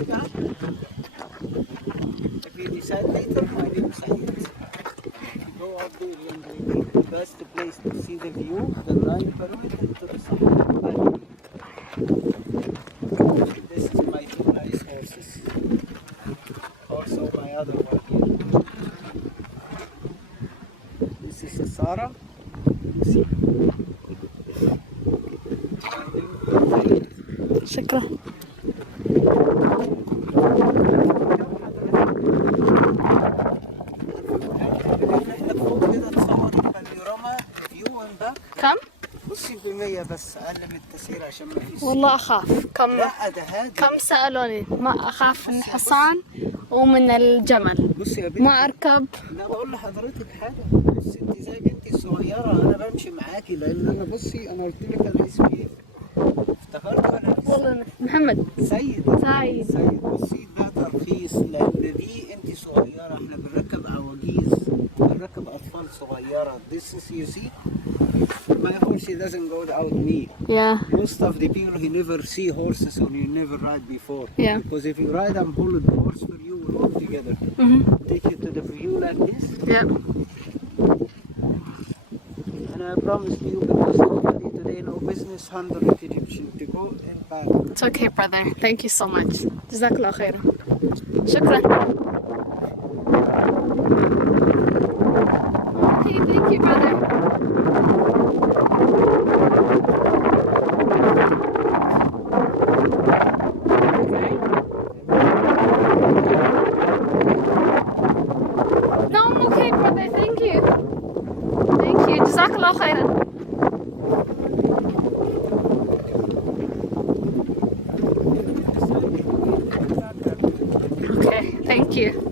If you decide later, my name is Saeed. Go out there and the best place to see the view, the Nile Pyramid, and to the south. This is my two nice horses. Also my other one here. This is a Sarah. See? شكرا. كم؟ بصي ب100 بس اقل من التسعير عشان ما فيش. والله اخاف. كم؟ لا ده هادي. كم سألوني؟ ما اخاف من الحصان ومن الجمل. بصي يا بنتي. ما اركب. لا بقول لحضرتك حاجه، بصي انت زي بنتي الصغيره، انا بمشي معاكي لان انا بصي انا قلت لك انا اسمي ايه؟ افتكرت ولا لسه؟ والله محمد. سيد. سيد. بصي ده ترخيص لان دي انت صغيره، احنا بنركب عواجيز، بنركب اطفال صغيره. This is you see. My horse he doesn't go without me. Yeah. Most of the people he never see horses or you never ride before. Yeah. Because if you ride, I'm holding the horse for you, we'll hold together. Take you to the view like this. Yeah. And I promise you, because nobody today no business 100 Egyptian to go and back. It's okay, brother. Thank you so much. جزاك الله خيرا. شكرا. Okay, thank you, brother. No, I'm okay, brother. Thank you. Thank you. جزاك الله خيرا. Okay, thank you.